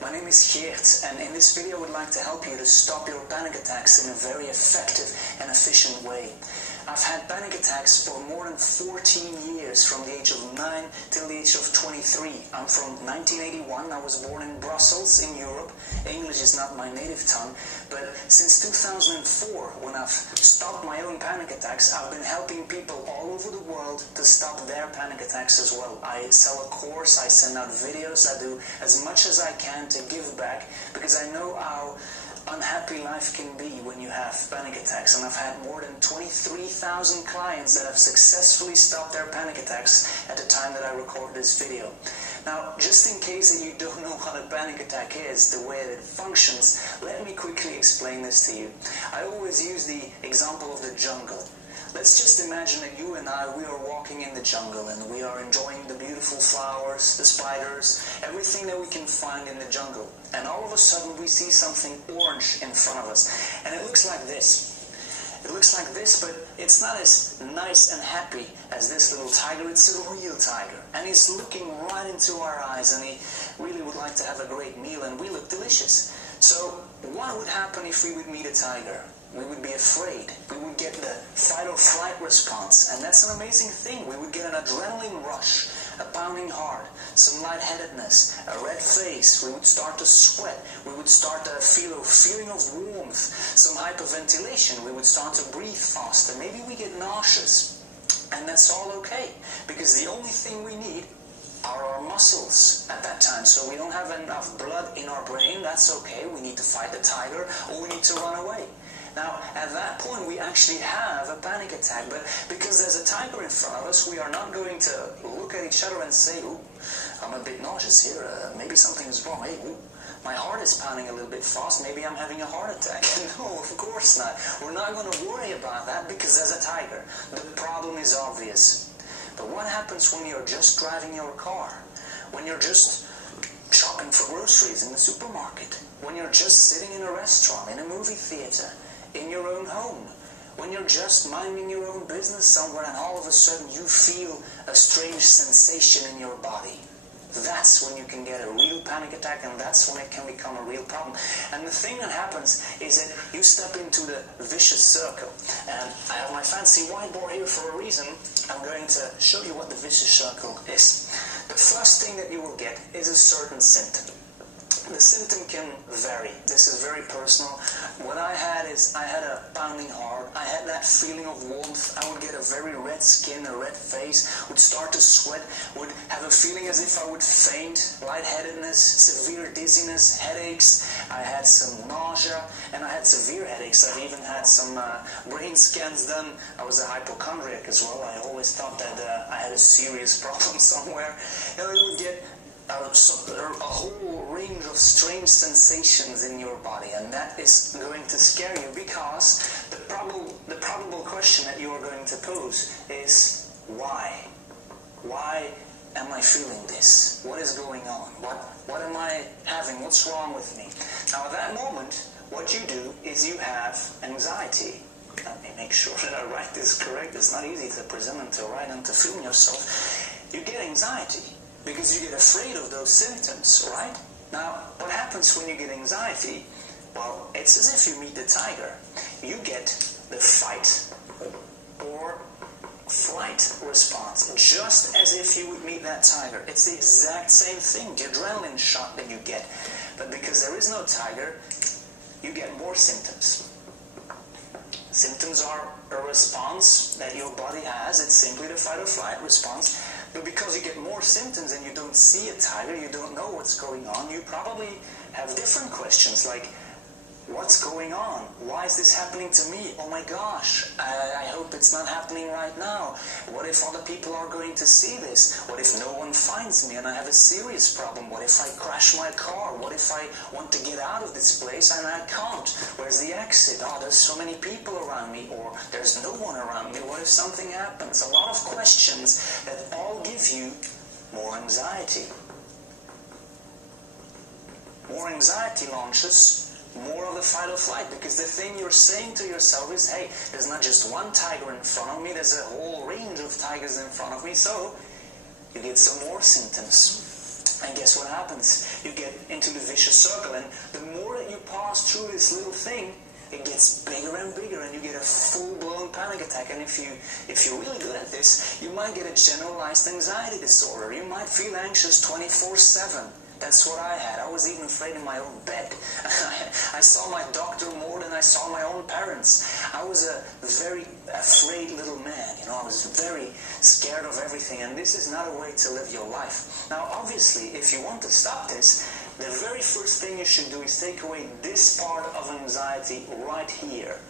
My name is Geert, and in this video I would like to help you to stop your panic attacks in a very effective and efficient way. I've had panic attacks for more than 14 years, from the age of 9 till the age of 23. I'm from 1981. I was born in Brussels in Europe. English is not my native tongue, but since 2004, when I've stopped my own panic attacks, I've been helping people all over the world to stop their panic attacks as well. I sell a course, I send out videos, I do as much as I can to give back, because I know how unhappy life can be when you have panic attacks, and I've had more than 23,000 clients that have successfully stopped their panic attacks at the time that I record this video. Now, just in case that you don't know what a panic attack is, the way that it functions, let me quickly explain this to you. I always use the example of the jungle. Let's just imagine that you and I, we are walking in the jungle and we are enjoying the beautiful flowers, the spiders, everything that we can find in the jungle. And all of a sudden we see something orange in front of us. And it looks like this. It looks like this, but it's not as nice and happy as this little tiger. It's a real tiger. And he's looking right into our eyes, and he really would like to have a great meal, and we look delicious. So what would happen if we would meet a tiger? We would be afraid. We would get the fight or flight response, and that's an amazing thing. We would get an adrenaline rush, a pounding heart, some lightheadedness, a red face. We would start to sweat. We would start to feel a feeling of warmth, some hyperventilation. We would start to breathe faster. Maybe we get nauseous, and that's all okay, because the only thing we need are our muscles at that time. So we don't have enough blood in our brain. That's okay. We need to fight the tiger, or we need to run away. Now, at that point, we actually have a panic attack, but because there's a tiger in front of us, we are not going to look at each other and say, "Ooh, I'm a bit nauseous here, maybe something is wrong, hey, ooh, my heart is pounding a little bit fast, maybe I'm having a heart attack." No, of course not. We're not going to worry about that because there's a tiger. The problem is obvious. But what happens when you're just driving your car? When you're just shopping for groceries in the supermarket? When you're just sitting in a restaurant, in a movie theater? In your own home, when you're just minding your own business somewhere and all of a sudden you feel a strange sensation in your body. That's when you can get a real panic attack, and that's when it can become a real problem. And the thing that happens is that you step into the vicious circle. And I have my fancy whiteboard here for a reason. I'm going to show you what the vicious circle is. The first thing that you will get is a certain symptom. The symptom can vary. This is very personal. What I had is I had a pounding heart. I had that feeling of warmth. I would get a very red skin, a red face, would start to sweat, would have a feeling as if I would faint, lightheadedness, severe dizziness, headaches. I had some nausea, and I had severe headaches. I've even had some brain scans done. I was a hypochondriac as well. I always thought that I had a serious problem somewhere. You would get a whole range of strange sensations in your body, and that is going to scare you, because the probable question that you are going to pose is, why? Why am I feeling this? What is going on? What am I having? What's wrong with me? Now, at that moment, what you do is you have anxiety. Let me make sure that I write this correct. It's not easy to present and to write and to film yourself. You get anxiety because you get afraid of those symptoms, right? Now, what happens when you get anxiety? Well, it's as if you meet the tiger. You get the fight or flight response, just as if you would meet that tiger. It's the exact same thing, the adrenaline shot that you get. But because there is no tiger, you get more symptoms. Symptoms are a response that your body has. It's simply the fight or flight response. But because you get more symptoms and you don't see a tiger, you don't know what's going on, you probably have different questions like, what's going on? Why is this happening to me? Oh my gosh, I hope it's not happening right now. What if other people are going to see this? What if no one finds me and I have a serious problem? What if I crash my car? What if I want to get out of this place and I can't? Where's the exit? Oh, there's so many people around me, or there's no one around me. What if something happens? A lot of questions that all give you more anxiety. More anxiety launches more of the fight or flight, because the thing you're saying to yourself is, hey, there's not just one tiger in front of me, there's a whole range of tigers in front of me, so you get some more symptoms. And guess what happens? You get into the vicious circle, and the more that you pass through this little thing, it gets bigger and bigger, and you get a full-blown panic attack. And if you're really good at this, you might get a generalized anxiety disorder. You might feel anxious 24/7. That's what I had. I was even afraid in my own bed. I saw my doctor more than I saw my own parents. I was a very afraid little man. I was very scared of everything, and this is not a way to live your life. Now, obviously, if you want to stop this, the very first thing you should do is take away this part of anxiety right here.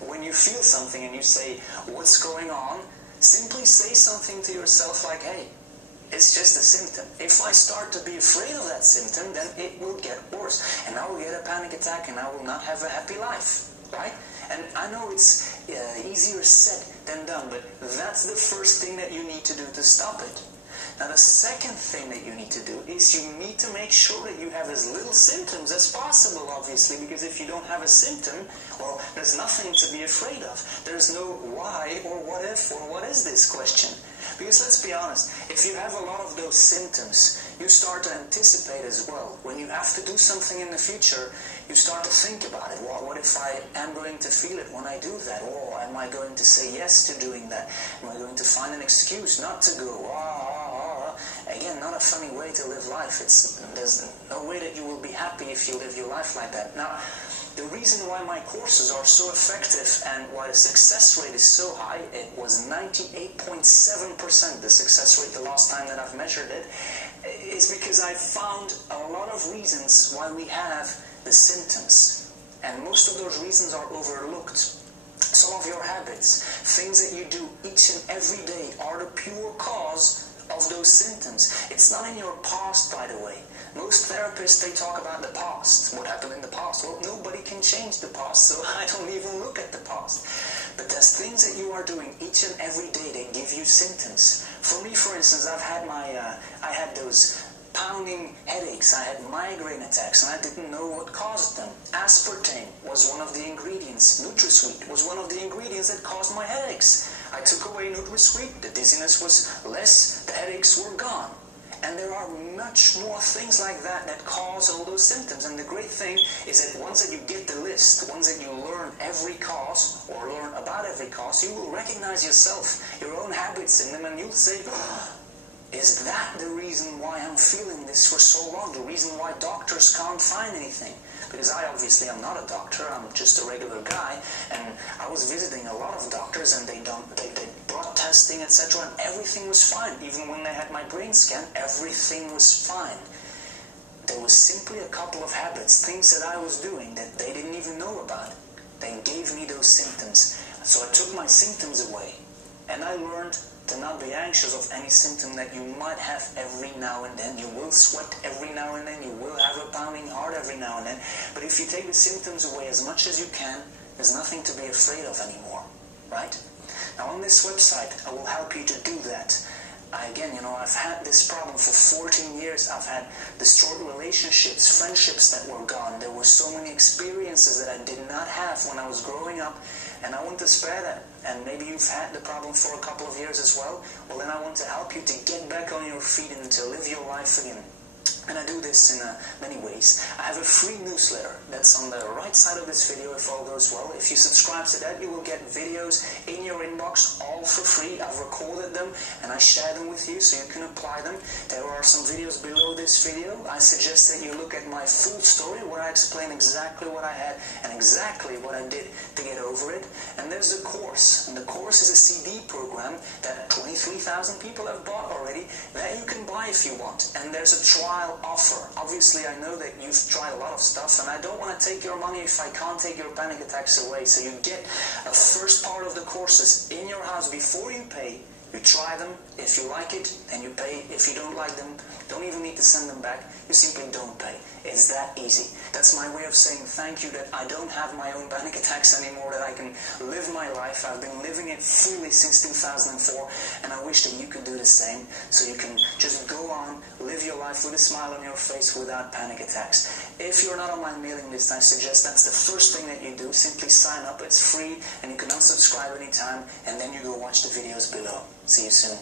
When you feel something and you say, what's going on? Simply say something to yourself like, hey, it's just a symptom. If I start to be afraid of that symptom, then it will get worse. And I will get a panic attack and I will not have a happy life, right? And I know it's easier said than done, but that's the first thing that you need to do to stop it. Now, the second thing that you need to do is you need to make sure that you have as little symptoms as possible, obviously, because if you don't have a symptom, well, there's nothing to be afraid of. There's no why or what if or what is this question. Because let's be honest, if you have a lot of those symptoms, you start to anticipate as well. When you have to do something in the future, you start to think about it. Well, what if I am going to feel it when I do that? Or am I going to say yes to doing that? Am I going to find an excuse not to go? Again, not a funny way to live life. There's no way that you will be happy if you live your life like that. Now, the reason why my courses are so effective and why the success rate is so high, it was 98.7% the success rate the last time that I've measured it, is because I found a lot of reasons why we have the symptoms. And most of those reasons are overlooked. Some of your habits, things that you do each and every day, are the pure cause of those symptoms. It's not in your past, by the way. Most therapists, they talk about the past. What happened in the past? Well, nobody can change the past, so I don't even look at the past. But there's things that you are doing each and every day that give you symptoms. For me, for instance, I had those pounding headaches, I had migraine attacks, and I didn't know what caused them. Aspartame was one of the ingredients. NutraSweet was one of the ingredients that caused my headaches. I took away NutraSweet, the dizziness was less, the headaches were gone. And there are much more things like that that cause all those symptoms. And the great thing is that once that you get the list, once that you learn every cause, or learn about every cause, you will recognize yourself, your own habits in them, and you'll say, is that the reason why I'm feeling this for so long? The reason why doctors can't find anything? Because I obviously am not a doctor, I'm just a regular guy, and I was visiting a lot of doctors, and they brought testing, etc., and everything was fine. Even when they had my brain scan, everything was fine. There was simply a couple of habits, things that I was doing that they didn't even know about. They gave me those symptoms. So I took my symptoms away, and I learned to not be anxious of any symptom that you might have every now and then. You will sweat every now and then, you will have a pounding heart every now and then, but if you take the symptoms away as much as you can, there's nothing to be afraid of anymore, right? Now, on this website, I will help you to do that. I've had this problem for 14 years. I've had destroyed relationships, friendships that were gone. There were so many experiences that I did not have when I was growing up, and I want to spare that. And maybe you've had the problem for a couple of years as well. Well, then I want to help you to get back on your feet and to live your life again. And I do this in many ways. I have a free newsletter that's on the right side of this video if all goes well. If you subscribe to that, you will get videos in your inbox all for free. I've recorded them and I share them with you so you can apply them. There are some videos below this video. I suggest that you look at my full story where I explain exactly what I had and exactly what I did to get over it. And there's the course. And the course is a CD program that 23,000 people have bought already that you can buy if you want. And there's a trial offer. Obviously, I know that you've tried a lot of stuff, and I don't want to take your money if I can't take your panic attacks away. So you get a first part of the courses in your house before you pay. You try them. If you like it, then you pay. If you don't like them, don't even need to send them back. You simply don't pay. It's that easy. That's my way of saying thank you that I don't have my own panic attacks anymore, that I can live my life. I've been living it fully since 2004, and I wish that you could do the same, so you can just go on, live your life with a smile on your face without panic attacks. If you're not on my mailing list, I suggest that's the first thing that you do. Simply sign up. It's free, and you can unsubscribe anytime, and then you go watch the videos below. See you soon.